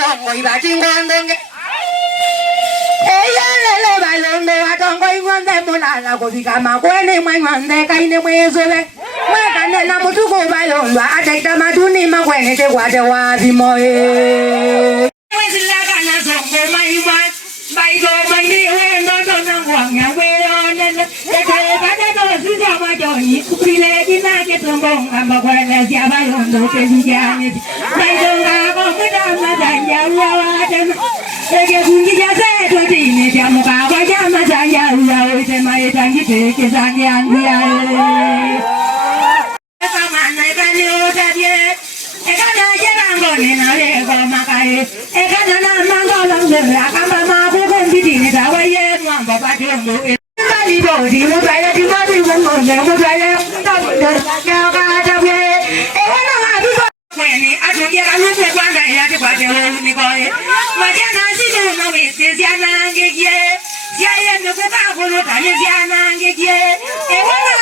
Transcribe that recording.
Tongo ibachingwandenge. Eyalele balondo atongo ingwande mulala kufika makweni mwenywande kaine mwezobe. Mwekane na mutuko balondo atekta matuni makweni tekwate wapi moe. Wezilaka na zongo maiwan. Baido mani wendo tona ngwanya weonene. Tekele kate suja majoni. Kupile kinake tombonga makweni siya balondo tezikiane. Baido ngako mudama zanya uawatema. Ege kungi ya zeto dine jamu kawa jama zanya uawe tema etangi teke zangi angia Kamana ekani otadye Ekana jerango nina lego makaye Ekana na mangolo mzuri akamba makukumbi dine tawa ye mwamba pationgo Mbali bodi mutaya dimadi mungonde mutaya Tabunder kaya katabye Ewana habiba Kweni atugera nupe kwanda yati kwa teho nikoye Majana sido mawese siya nangekie Siya ye nukuka kulu kani siya nangekie Ewana